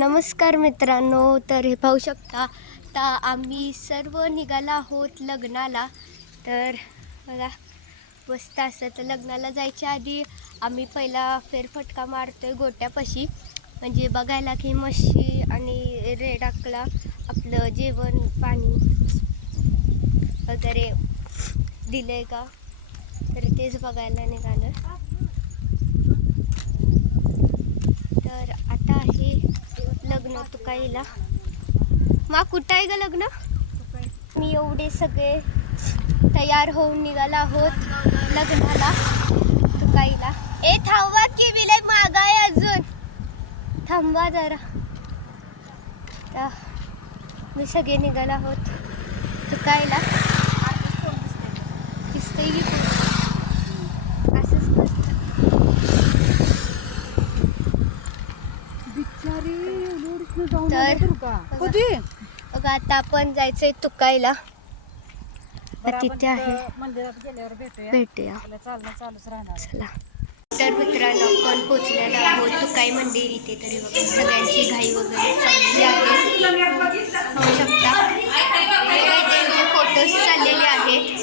नमस्कार मित्रांनो तर हे पाहू शकता आता आम्ही सर्व निघाला आहोत लग्नाला. तर बघा मस्त असं तर लग्नाला जायच्या आधी आम्ही पहिला फेरफटका मारतो आहे गोट्यापाशी. म्हणजे बघायला की मच्छी आणि रेडाकला आपलं जेवण पाणी वगैरे दिलं आहे का? तर तेच बघायला निघालं तर आता आहे लग्न तुकाईला मा कुठं आहे ग लग्न? मी एवढे सगळे तयार होऊन निघाला आहोत लग्नाला तुकाईला. ए थांबवा की विलय माग आहे अजून. थांबा जरा. मी सगळे निघाला आहोत तुकाईला. दिसतंय की तर कधी? बघा आता आपण जायचंय बरं, आपण तिथे आहे. तिथं मंदिरात गेल्यावर भेटूया. भेटूया. आपलं चालणं चालूच राहणार आहे. चला. तर मित्रांनो आपण पोचलेलो आहोत तुकाई मंदिर इथे. तरी बघा सगळ्यांची घाई वगैरे चाललेली आहे. पाहू शकता. त्यांचे फोटोज चाललेले आहेत.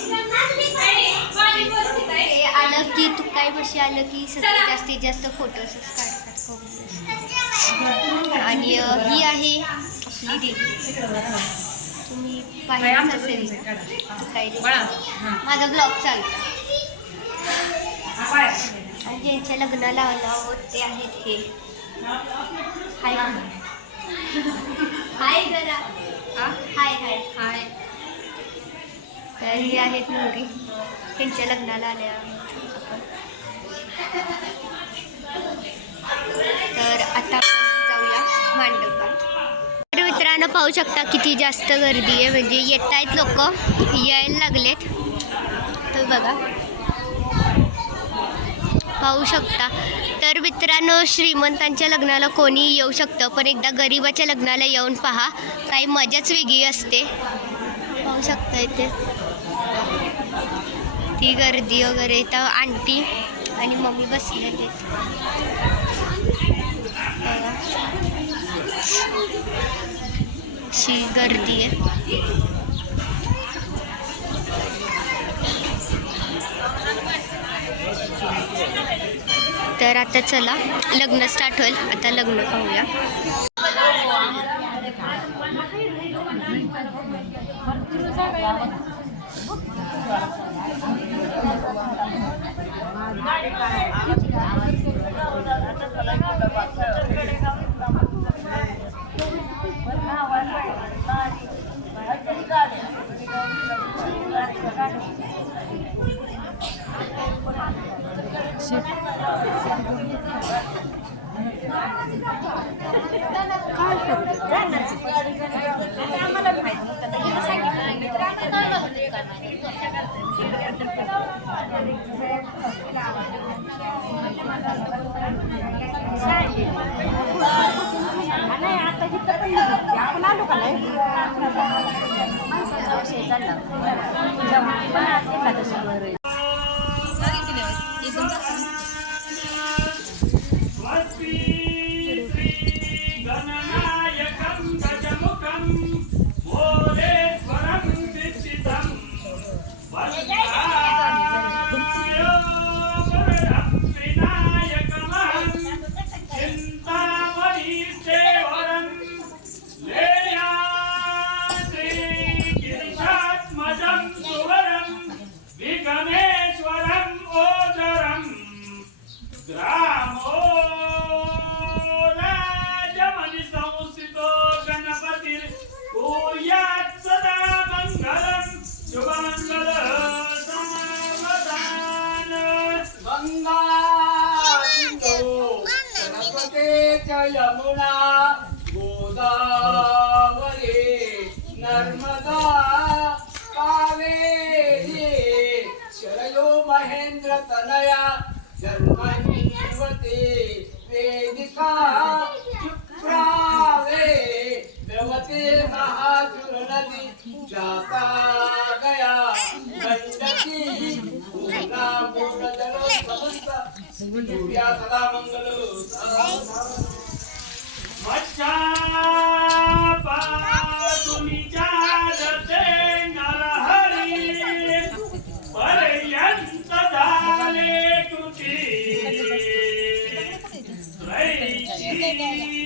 ते आलं की तुकाई बशी आलं की सगळे जास्तीत जास्त फोटोजच काढतात. आणि ही आहे देवी तुम्ही असेल. माझा ब्लॉग चालतो आणि ज्यांच्या लग्नाला आलो आहोत ते आहेत हे. हाय. हाय जरा? हाय हाय. हाय. तर हे आहेत नवरी त्यांच्या लग्नाला आल्या. तर आता आपण तर मित्रांनो पाहू शकता किती जास्त गर्दी आहे. म्हणजे येत आहेत लोक यायला लागलेत. तर बघा. पाहू शकता. तर मित्रांनो श्रीमंतांच्या लग्नाला कोणी येऊ शकतं पण एकदा गरिबाच्या लग्नाला येऊन पहा. काही मजाच वेगळी असते. पाहू शकता इथे. ती गर्दी वगैरे तर आंटी आणि मम्मी बसले आहेत. अशी गर्दी आहे. तर आता चला लग्न स्टार्ट होईल. आता लग्न पाहूया. गंगासिंधो सरस्वती च यमुना गोदावरी नर्मदा कावेरी शरयो महेंद्र तनया जन्मन्वती वेदिका क्षिप्रावे द्रवते नदी जाता गया गंडकी सूर्या सदा मंगल मच्छा पातुनीच्या जते नरहरी पर्यंत झाले कृती.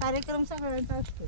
कार्यक्रम सगळ्यांचा असतो.